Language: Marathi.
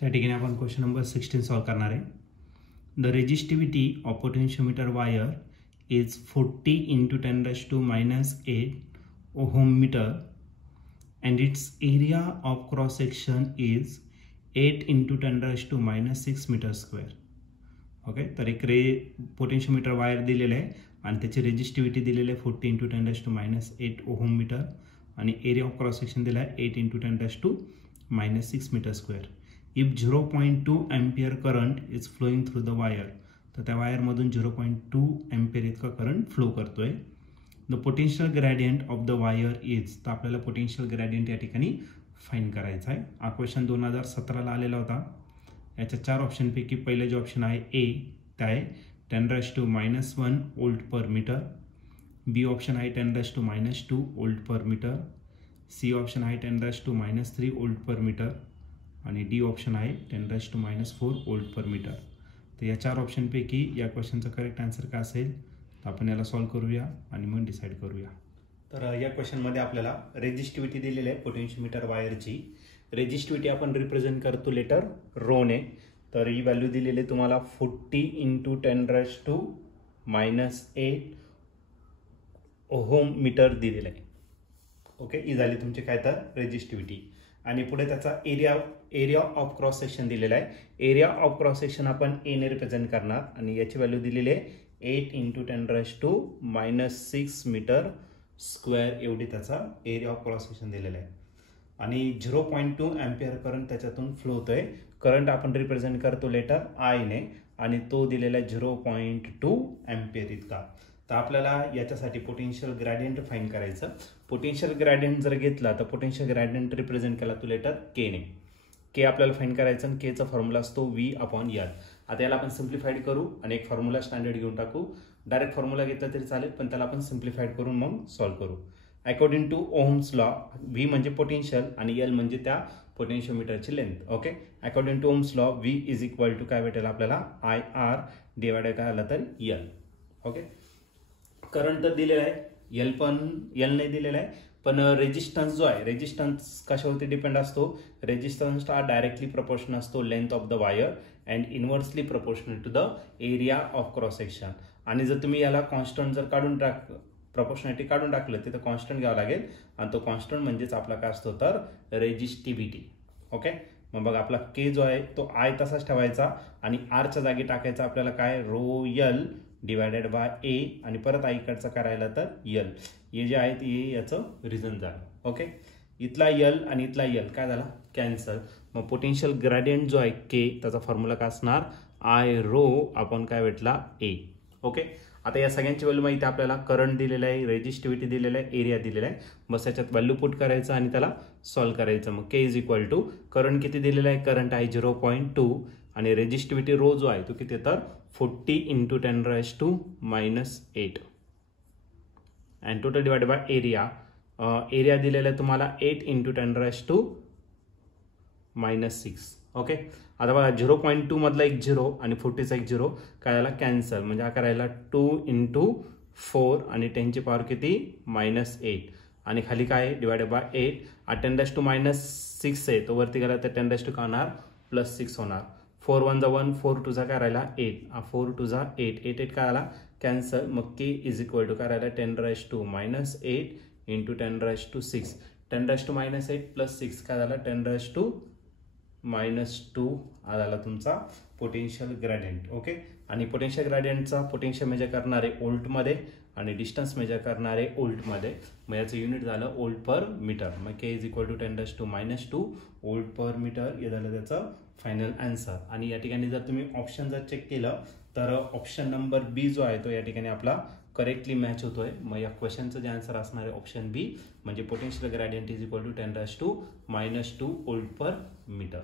त्या ठिकाणी आपण क्वेश्चन नंबर 16 सॉल्व करणार आहे. The resistivity of potentiometer wire is 40 × 10⁻⁸ ohm metre and its area of cross section is 8 × 10⁻⁶ metre square. Okay, तर एक पोटेन्शियोमीटर वायर दिलेलं आहे आणि त्याची रेजिस्टिव्हिटी दिलेली आहे 40 × 10⁻⁸ ओहम मीटर आणि एरिया ऑफ क्रॉस सेक्शन दिला आहे 8 × 10⁻⁶ मीटर स्क्वेअर. If 0.2 ampere current is flowing through the wire, तर त्या वायरमधून 0.2 एम्पियर इतका करंट फ्लो करतोय. The potential gradient of the wire is, तर आपल्याला पोटेन्शियल ग्रेडियंट या ठिकाणी फाइंड करायचा आहे. हा क्वेश्चन 2017ला आलेला होता. याच्या 4 ऑप्शनपैकी पहिले जे ऑप्शन आहे ए, ते आहे 10⁻⁻1 वोल्ट पर मीटर. बी ऑप्शन आहे 10⁻⁻2 volt per metre. C option आहे 10⁻⁻3 वोल्ट पर मीटर आणि डी ऑप्शन आहे 10⁻⁻4 वोल्ट पर मीटर. तर या 4 ऑप्शनपैकी या क्वेश्चनचा करेक्ट आन्सर काय असेल तर आपण याला सॉल्व करूया आणि मग डिसाईड करूया. तर या क्वेश्चनमध्ये आपल्याला रेजिस्टिव्हिटी दिलेली आहे पोटेन्शियोमीटर वायरची. रेजिस्टिव्हिटी आपण रिप्रेझेंट करतो लेटर रोने. तर ही व्हॅल्यू दिलेली आहे तुम्हाला 40 × 10⁻⁸ ओहम मीटर दिलेलं आहे. ओके, ही झाली तुमची काय तर रेजिस्टिव्हिटी. आणि पुढे त्याचा एरिया ऑफ क्रॉस सेक्शन दिलेला आहे. एरिया ऑफ क्रॉस सेक्शन आपण ए ने रिप्रेझेंट करणार आणि याची व्हॅल्यू दिलेली आहे 8 × 10⁻⁶ मीटर स्क्वेअर एवढी त्याचा एरिया ऑफ क्रॉस सेक्शन दिलेला आहे. आणि 0.2 एम्पियर करंट त्याच्यातून फ्लो होतोय. करंट आपण रिप्रेझेंट करतो लेटर आय ने आणि तो दिलेला आहे 0.2 एम्पियर इतका. तर आपल्याला याच्यासाठी पोटेन्शियल ग्रेडियंट फाइंड करायचं. पोटेन्शियल ग्रेडियंट जर घेतला तर पोटेन्शियल ग्रेडियंट रिप्रेझेंट केला तो लेटर के ने. के आपल्याला फाइंड करायचं आणि केचा फॉर्म्युला असतो V/L. आता याला आपण सिम्प्लिफाईड करू आणि एक फॉर्म्युला स्टँडर्ड घेऊन टाकू. डायरेक्ट फॉर्म्युला घेतला तरी चालेल, पण त्याला आपण सिम्प्लिफाईड करून मग सॉल्व करू. According to Ohm's law, V म्हणजे पोटेन्शियल आणि L म्हणजे त्या पोटेन्शियोमीटरची length. Okay, according to Ohm's law V is equal to काय भेटेल आपल्याला IR डिवायडेड काय आला तर L. ओके, करंट तर दिलेला आहे, L नाही दिलेला आहे, पण रेजिस्टन्स जो आहे, रेजिस्टन्स कशावरती डिपेंड असतो. रेजिस्टन्स हा डायरेक्टली प्रपोर्शनल असतो length of the wire and inversely proportional to the area of cross section. आणि जर तुम्ही याला कॉन्स्टंट जर प्रपोर्शनॅलिटी काढून टाकलं तिथं कॉन्स्टंट घ्यावं लागेल आणि तो कॉन्स्टंट म्हणजेच आपला काय असतो तर रेजिस्टिव्हिटी. ओके, मग बघा आपला के जो आहे तो आय तसाच ठेवायचा आणि आरच्या जागी टाकायचा आपल्याला काय ρL डिवायडेड बाय ए आणि परत आईकडचं करायला तर L. हे जे आहे ते याचं रिझन झालं. ओके, इथला L आणि इथला L काय झाला कॅन्सल. मग पोटेन्शियल ग्रेडियंट जो आहे के त्याचा फॉर्म्युला काय असणार I आपण काय भेटला ए. ओके, आता या सगळ्यांची व्हॅल्यू माहिती आपल्याला. करंट दिलेला आहे, रेजिस्टिव्हिटी दिलेला आहे, एरिया दिलेला आहे. बस याच्यात व्हॅल्यू पुट करायचं आणि त्याला सॉल्व करायचं. मग K is equal to current किती दिलेला आहे, करंट आहे 0.2 आणि रेजिस्टिव्हिटी जो आहे तो किती तर 40 × 10⁻⁸ and total divided by area. Area दिलेला आहे तुम्हाला 8 × 10⁻⁶. ओके, आता बघा 0.2 मधला एक 0 आणि 40चा एक 0 काय झाला कॅन्सल. म्हणजे हा करायला 2 × 4 आणि 10 ची पॉवर किती -8 आणि खाली काय डिवायडेड बाय 8. 10⁻⁶ आहे तो वरती गेला तर 10 काय होणार +6 होणार. 4 1 = 1, 4 2 काय राहिला 8, 4 2 8, 8 8 काय आला कॅन्सल. मग के इज इक्वल टू काय राहिला 10⁻⁸ × 10⁻⁶. 10⁻⁻8 + 6 काय झाला 10⁻⁻2 हा झाला तुमचा पोटेन्शियल ग्रेडियंट. ओके, आणि पोटेन्शियल ग्रेडियंटचा पोटेन्शियल मेजर करणारे वोल्टमध्ये आणि डिस्टन्स मेजर करणारे वोल्टमध्ये. मग याचं युनिट झालं वोल्ट पर मीटर. मग K is equal to 10⁻⁻2 volt per metre हे झालं त्याचं फायनल आन्सर. आणि या ठिकाणी जर तुम्ही ऑप्शन जर चेक केलं तर ऑप्शन नंबर बी जो आहे तो या ठिकाणी आपला करेक्टली मॅच होतोय. मग या क्वेश्चनचं जे आन्सर असणार आहे ऑप्शन बी म्हणजे potential gradient is equal to 10⁻⁻2 volt per metre.